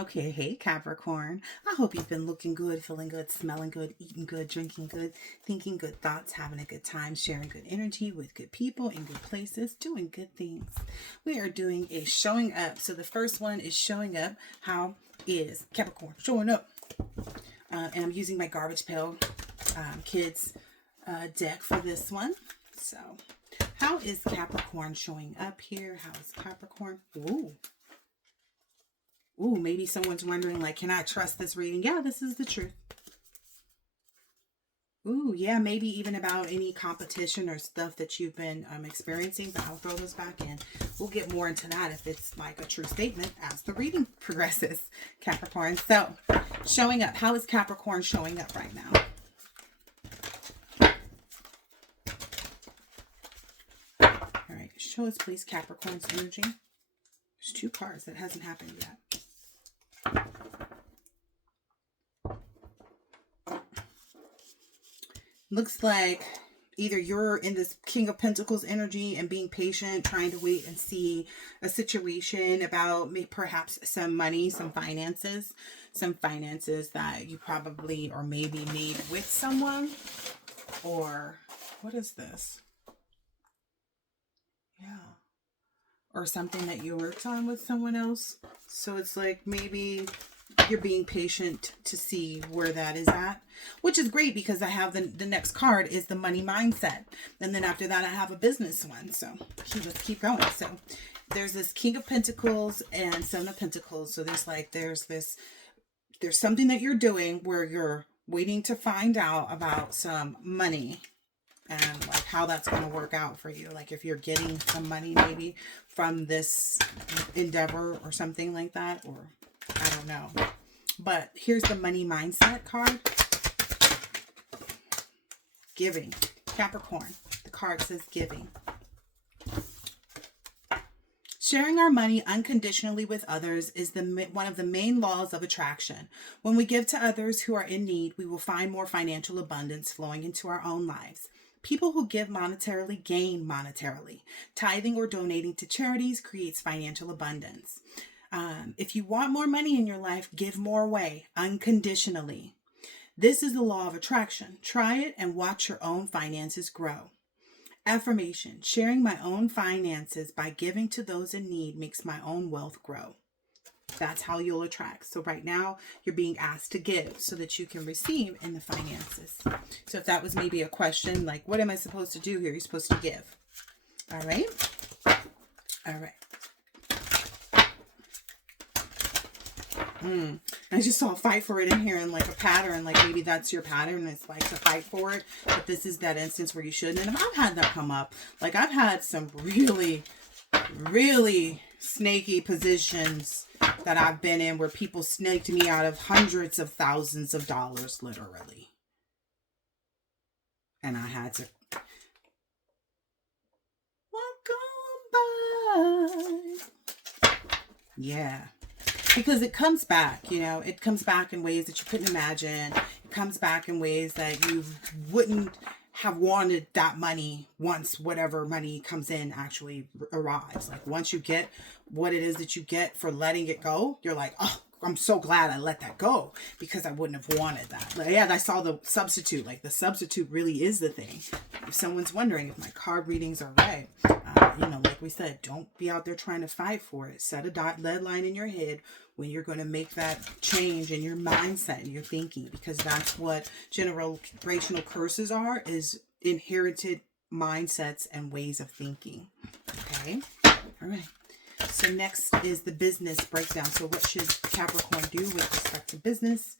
Okay, hey Capricorn. I hope you've been looking good, feeling good, smelling good, eating good, drinking good, thinking good thoughts, having a good time, sharing good energy with good people in good places, doing good things. We are doing a showing up. So the first one is showing up. How is Capricorn showing up? And I'm using my Garbage Pail Kids deck for this one. So, how is Capricorn showing up here? How is Capricorn? Ooh, maybe someone's wondering, like, can I trust this reading? Yeah, this is the truth. Ooh, yeah, maybe even about any competition or stuff that you've been experiencing, but I'll throw those back in. We'll get more into that if it's like a true statement as the reading progresses, Capricorn. So, showing up. How is Capricorn showing up right now? All right, show us, please, Capricorn's energy. There's two cards. That hasn't happened yet. Looks like either you're in this King of Pentacles energy and being patient, trying to wait and see a situation about perhaps some money, some finances that you probably or maybe made with someone. Or what is this? Yeah. Or something that you worked on with someone else. So it's like maybe you're being patient to see where that is at, which is great because I have the next card is the money mindset. And then after that, I have a business one. So let's keep going. So there's this King of Pentacles and Seven of Pentacles. So there's something that you're doing where you're waiting to find out about some money and like how that's going to work out for you. Like if you're getting some money maybe from this endeavor or something like that, or I don't know. But here's the money mindset card. Giving. Capricorn. The card says giving. Sharing our money unconditionally with others is one of the main laws of attraction. When we give to others who are in need, we will find more financial abundance flowing into our own lives. People who give monetarily gain monetarily. Tithing or donating to charities creates financial abundance. If you want more money in your life, give more away unconditionally. This is the law of attraction. Try it and watch your own finances grow. Affirmation. Sharing my own finances by giving to those in need makes my own wealth grow. That's how you'll attract. So right now you're being asked to give so that you can receive in the finances. So if that was maybe a question, like, what am I supposed to do here? You're supposed to give. All right. All right. I just saw fight for it in here and like a pattern, like maybe that's your pattern. It's like to fight for it, but this is that instance where you shouldn't. And I've had that come up. Like I've had some really, really snaky positions that I've been in where people snaked me out of hundreds of thousands of dollars, literally. And I had to walk on by. Yeah. Because it comes back, it comes back in ways that you couldn't imagine. It comes back in ways that you wouldn't have wanted that money once whatever money comes in actually arrives. Like once you get what it is that you get for letting it go, you're like, oh, I'm so glad I let that go because I wouldn't have wanted that. Like, yeah, I saw the substitute. Like the substitute really is the thing. If someone's wondering if my card readings are right, like we said, don't be out there trying to fight for it. Set a deadline in your head when you're going to make that change in your mindset and your thinking, because that's what generational curses are, is inherited mindsets and ways of thinking. Okay. All right. So next is the business breakdown. So what should Capricorn do with respect to business?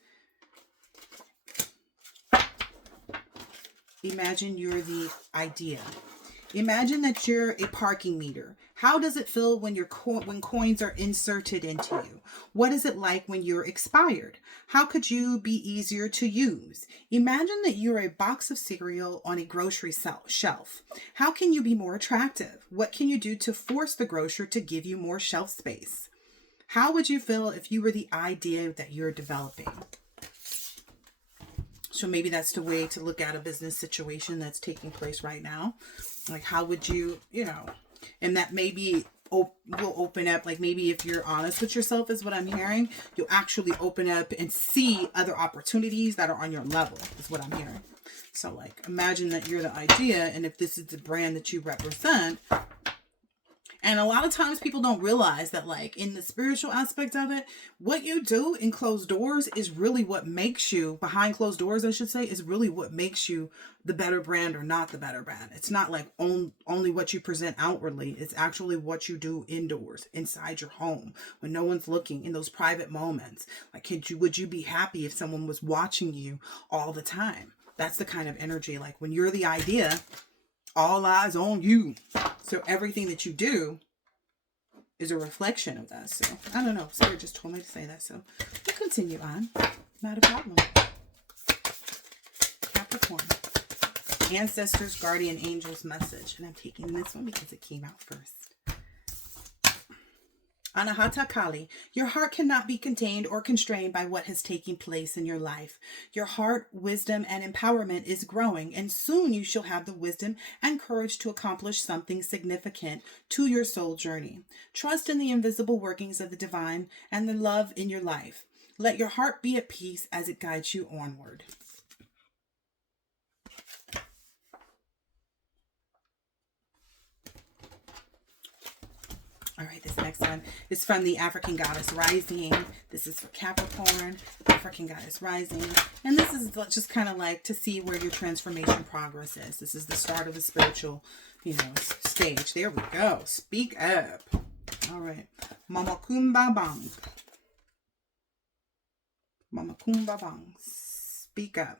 Imagine you're the idea. Imagine that you're a parking meter. How does it feel when when coins are inserted into you? What is it like when you're expired? How could you be easier to use? Imagine that you're a box of cereal on a grocery shelf. How can you be more attractive? What can you do to force the grocer to give you more shelf space? How would you feel if you were the idea that you're developing? So maybe that's the way to look at a business situation that's taking place right now. Like, how would you, and that may be will open up. Like maybe if you're honest with yourself is what I'm hearing, you'll actually open up and see other opportunities that are on your level is what I'm hearing. So like imagine that you're the idea, and if this is the brand that you represent. And a lot of times people don't realize that, like, in the spiritual aspect of it, what you do in closed doors is really what makes you, behind closed doors, I should say, is really what makes you the better brand or not the better brand. It's not like only what you present outwardly. It's actually what you do indoors, inside your home, when no one's looking, in those private moments. Like, would you be happy if someone was watching you all the time? That's the kind of energy, like when you're the idea, all eyes on you. So everything that you do is a reflection of that. So I don't know. Spirit just told me to say that. So we'll continue on. Not a problem. Capricorn. Ancestors, guardian angels message. And I'm taking this one because it came out first. Anahata Kali, your heart cannot be contained or constrained by what has taken place in your life. Your heart, wisdom, and empowerment is growing, and soon you shall have the wisdom and courage to accomplish something significant to your soul journey. Trust in the invisible workings of the divine and the love in your life. Let your heart be at peace as it guides you onward. All right, this next one is from the African Goddess Rising. This is for Capricorn, African Goddess Rising. And this is just kind of like to see where your transformation progress is. This is the start of the spiritual, stage. There we go. Speak up. All right. Mama Kumba Bang. Mama Kumba Bang. Speak up.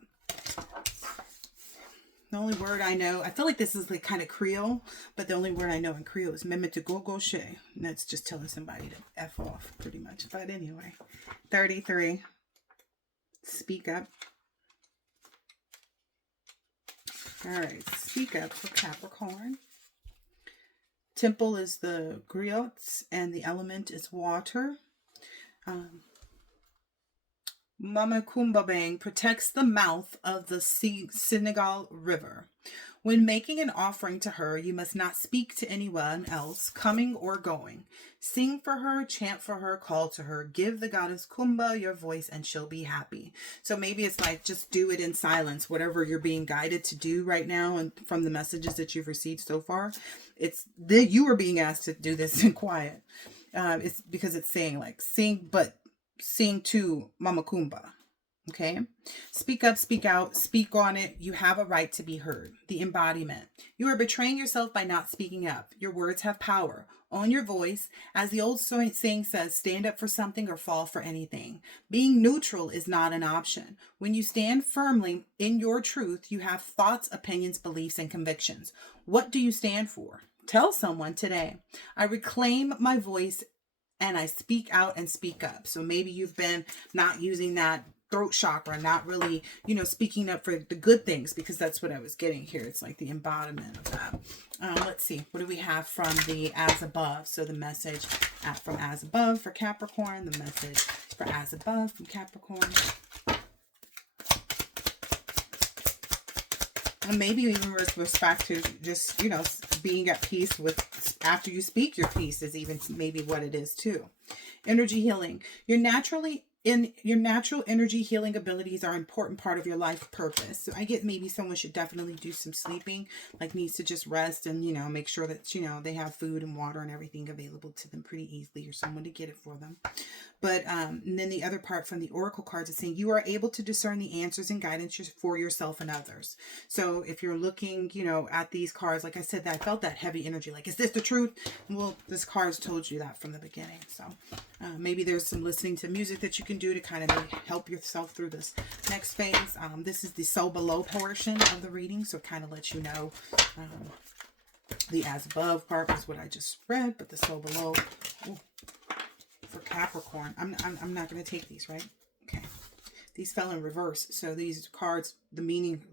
The only word I know, I feel like this is like kind of Creole, but the only word I know in Creole is Memetigogo-she. And that's just telling somebody to F off, pretty much. But anyway, 33. Speak up. All right, speak up for Capricorn. Temple is the griots, and the element is water. Mama Kumbabang protects the mouth of the Senegal River. When making an offering to her, you must not speak to anyone else, coming or going. Sing for her, chant for her, call to her. Give the goddess Kumba your voice and she'll be happy. So maybe it's like just do it in silence, whatever you're being guided to do right now. And from the messages that you've received so far, it's that you are being asked to do this in quiet. It's because it's saying like sing, but sing to Mama Kumba. Okay. Speak up, speak out, speak on it. You have a right to be heard. The embodiment. You are betraying yourself by not speaking up. Your words have power. Own your voice. As the old saying says, stand up for something or fall for anything. Being neutral is not an option. When you stand firmly in your truth, you have thoughts, opinions, beliefs, and convictions. What do you stand for? Tell someone today. I reclaim my voice and I speak out and speak up. So maybe you've been not using that throat chakra, not really, speaking up for the good things, because that's what I was getting here. It's like the embodiment of that. Let's see. What do we have from the As Above? So the message from As Above for Capricorn, the message for As Above from Capricorn. And maybe even with respect to just, being at peace with, after you speak your piece is even maybe what it is too. Energy healing. Your natural energy healing abilities are an important part of your life purpose. So I get maybe someone should definitely do some sleeping, like needs to just rest and, make sure that, they have food and water and everything available to them pretty easily, or someone to get it for them. But, and then the other part from the Oracle cards is saying you are able to discern the answers and guidance for yourself and others. So if you're looking, at these cards, like I said, that I felt that heavy energy, like, is this the truth? Well, this card's told you that from the beginning. So maybe there's some listening to music that you can do to kind of help yourself through this next phase. This is the soul below portion of the reading, so it kind of lets you know the as above part was what I just read, but the soul below for Capricorn. I'm not going to take these, right? Okay, these fell in reverse, so these cards, the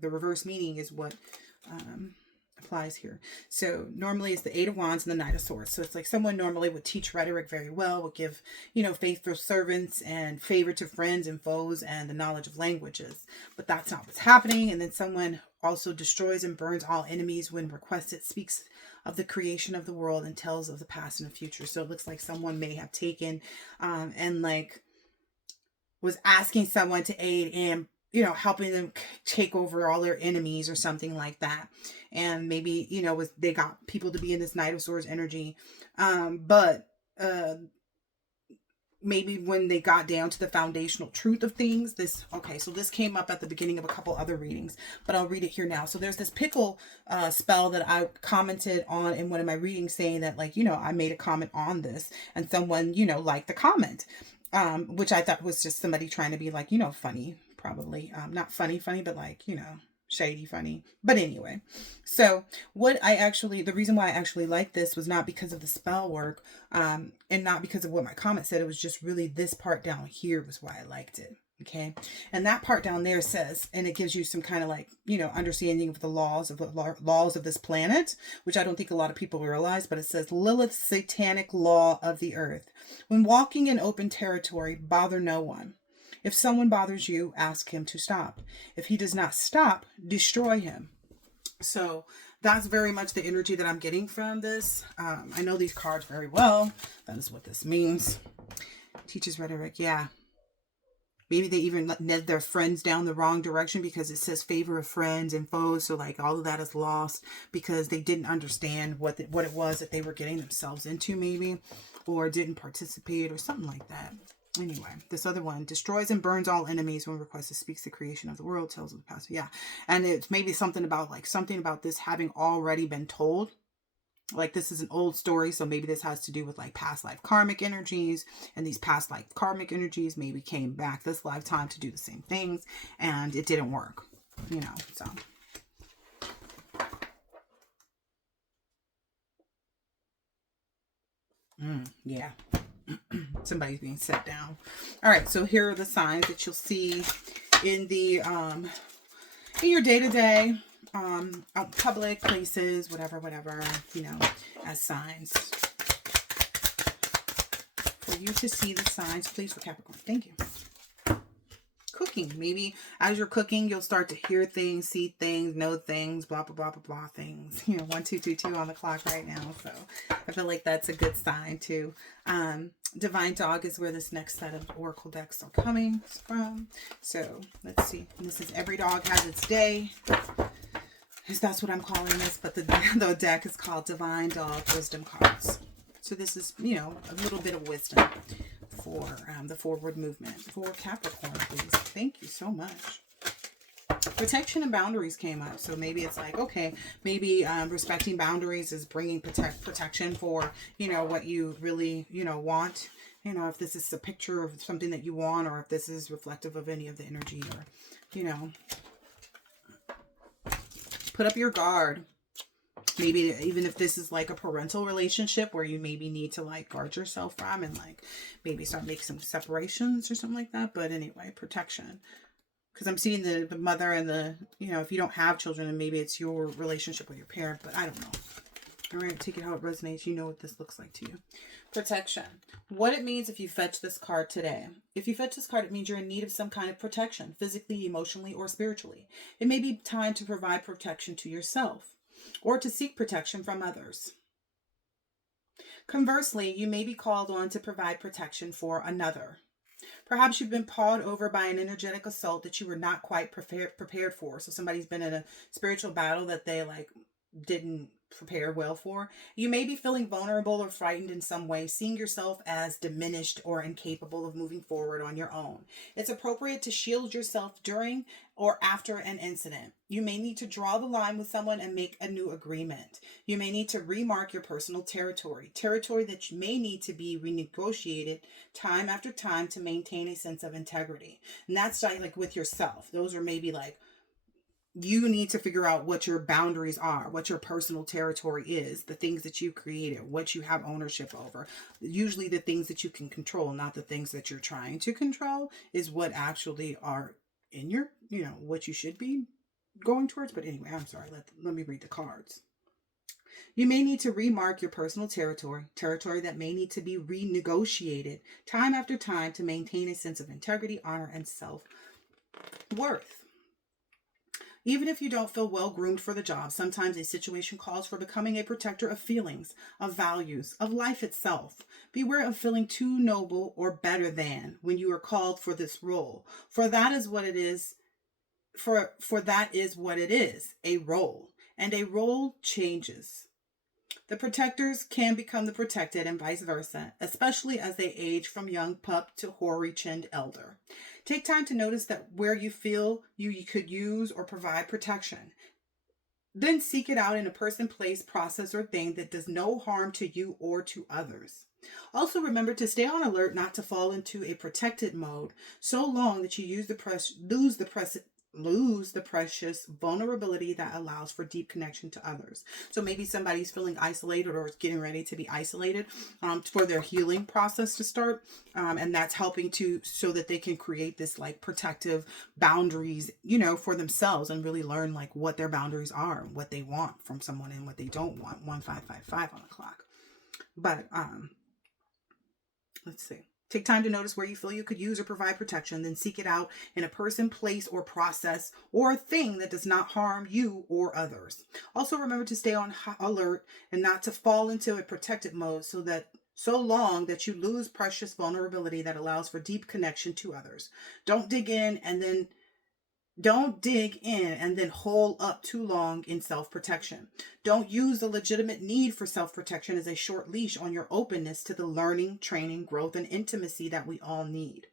reverse meaning is what applies here. So normally it's the Eight of Wands and the Knight of Swords. So it's like someone normally would teach rhetoric very well, would give, faithful servants and favor to friends and foes and the knowledge of languages. But that's not what's happening. And then someone also destroys and burns all enemies when requested, speaks of the creation of the world and tells of the past and the future. So it looks like someone may have taken and like was asking someone to aid in, you know, helping them take over all their enemies or something like that. And maybe, you know, they got people to be in this Knight of Swords energy. But maybe when they got down to the foundational truth of things, so this came up at the beginning of a couple other readings, but I'll read it here now. So there's this pickle spell that I commented on in one of my readings, saying that, like, you know, I made a comment on this and someone, you know, liked the comment, which I thought was just somebody trying to be like, you know, funny, probably, not funny, but like, you know, shady funny. But anyway, so the reason why I actually liked this was not because of the spell work, and not because of what my comment said. It was just really this part down here was why I liked it. Okay. And that part down there says, and it gives you some kind of like, you know, understanding of the laws of this planet, which I don't think a lot of people realize, but it says Lilith's satanic law of the earth. When walking in open territory, bother no one. If someone bothers you, ask him to stop. If he does not stop, destroy him. So that's very much the energy that I'm getting from this. I know these cards very well. That is what this means. Teacher's rhetoric. Yeah. Maybe they even led their friends down the wrong direction, because it says favor of friends and foes. So like all of that is lost because they didn't understand what it was that they were getting themselves into, maybe, or didn't participate or something like that. Anyway, this other one, destroys and burns all enemies when requested, speaks the creation of the world, tells of the past. Yeah. And it's maybe something about this having already been told. Like, this is an old story, so maybe this has to do with like past life karmic energies, and these past life karmic energies maybe came back this lifetime to do the same things, and it didn't work, you know, so. Yeah. Somebody's being set down. All right, so here are the signs that you'll see in the in your day-to-day, out public places, whatever, you know, as signs. For you to see the signs, please, for Capricorn. Thank you. Cooking. Maybe as you're cooking, you'll start to hear things, see things, know things, blah, blah, blah, blah, blah, things. You know, 1, 2, 2, 2 on the clock right now. So I feel like that's a good sign too. Divine Dog is where this next set of oracle decks are coming from. So let's see. This is Every Dog Has Its Day. That's what I'm calling this, but the deck is called Divine Dog Wisdom Cards. So this is, you know, a little bit of wisdom for the forward movement for Capricorn, please. Thank you so much. Protection and boundaries came up. So maybe it's like, okay, maybe respecting boundaries is bringing protection for, you know, what you really, you know, want. You know, if this is a picture of something that you want, or if this is reflective of any of the energy, or, you know, put up your guard. Maybe even if this is like a parental relationship where you maybe need to like guard yourself from, and like maybe start making some separations or something like that. But anyway, protection. Because I'm seeing the mother and the, you know, if you don't have children, and maybe it's your relationship with your parent, but I don't know. All right, take it how it resonates. You know what this looks like to you. Protection. What it means if you fetch this card today. If you fetch this card, it means you're in need of some kind of protection, physically, emotionally, or spiritually. It may be time to provide protection to yourself, or to seek protection from others. Conversely, you may be called on to provide protection for another. Perhaps you've been pawed over by an energetic assault that you were not quite prepared for. So somebody's been in a spiritual battle that they like didn't prepare well for. You may be feeling vulnerable or frightened in some way, seeing yourself as diminished or incapable of moving forward on your own. It's appropriate to shield yourself during or after an incident. You may need to draw the line with someone and make a new agreement. You may need to remark your personal territory that may need to be renegotiated time after time to maintain a sense of integrity. And that's like with yourself. Those are maybe like, you need to figure out what your boundaries are, what your personal territory is, the things that you created, what you have ownership over. Usually the things that you can control, not the things that you're trying to control, is what actually are in your, you know, what you should be going towards. But anyway, I'm sorry. Let me read the cards. You may need to remark your personal territory that may need to be renegotiated time after time to maintain a sense of integrity, honor, and self-worth. Even if you don't feel well groomed for the job, sometimes a situation calls for becoming a protector of feelings, of values, of life itself. Beware of feeling too noble or better than when you are called for this role, for that is what it is. For that is what it is, a role, and a role changes. The protectors can become the protected and vice versa, especially as they age from young pup to hoary-chinned elder. Take time to notice that where you feel you could use or provide protection. Then seek it out in a person, place, process, or thing that does no harm to you or to others. Also remember to stay on alert not to fall into a protected mode so long that you lose the precious vulnerability that allows for deep connection to others. So maybe somebody's feeling isolated or is getting ready to be isolated for their healing process to start. And that's helping to so that they can create this like protective boundaries, for themselves and really learn like what their boundaries are, what they want from someone and what they don't want. 1555 on the clock. But let's see. Take time to notice where you feel you could use or provide protection, then seek it out in a person, place, or process, or a thing that does not harm you or others. Also remember to stay on alert and not to fall into a protected mode so long that you lose precious vulnerability that allows for deep connection to others. Don't dig in and then hole up too long in self-protection. Don't use the legitimate need for self-protection as a short leash on your openness to the learning, training, growth, and intimacy that we all need.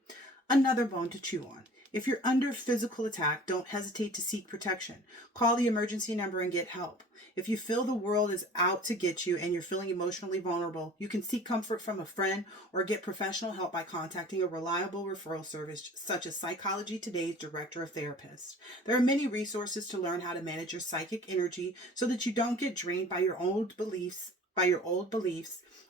Another bone to chew on. If you're under physical attack, don't hesitate to seek protection. Call the emergency number and get help. If you feel the world is out to get you and you're feeling emotionally vulnerable, you can seek comfort from a friend or get professional help by contacting a reliable referral service such as Psychology Today's Director of Therapists. There are many resources to learn how to manage your psychic energy so that you don't get drained by your old beliefs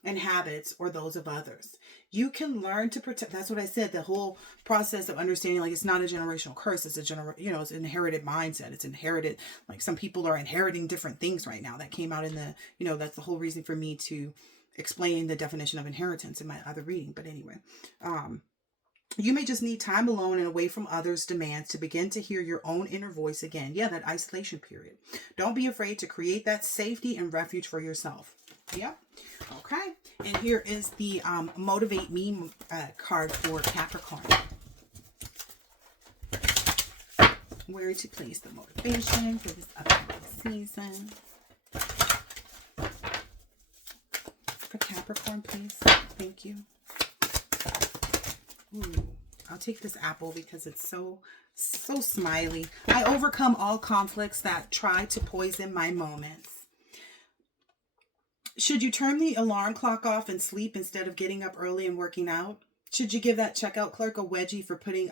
and habits or those of others. You can learn to protect. That's what I said. The whole process of understanding, like, it's not a generational curse. It's it's an inherited mindset. It's inherited. Like, some people are inheriting different things right now that came out in the, that's the whole reason for me to explain the definition of inheritance in my other reading. But anyway, you may just need time alone and away from others' demands to begin to hear your own inner voice again. Yeah, that isolation period. Don't be afraid to create that safety and refuge for yourself. Yep. Okay. And here is the Motivate Me card for Capricorn. Where to place the motivation for this upcoming season. For Capricorn, please. Thank you. Ooh, I'll take this apple because it's so smiley. I overcome all conflicts that try to poison my moments. Should you turn the alarm clock off and sleep instead of getting up early and working out? Should you give that checkout clerk a wedgie for putting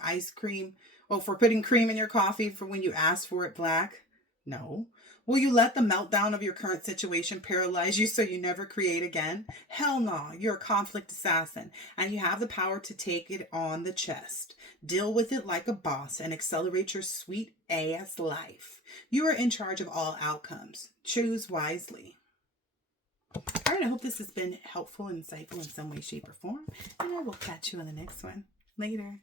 cream in your coffee for when you ask for it black? No. Will you let the meltdown of your current situation paralyze you so you never create again? Hell no. You're a conflict assassin and you have the power to take it on the chest. Deal with it like a boss and accelerate your sweet ass life. You are in charge of all outcomes. Choose wisely. All right, I hope this has been helpful and insightful in some way, shape, or form. And I will catch you in the next one. Later.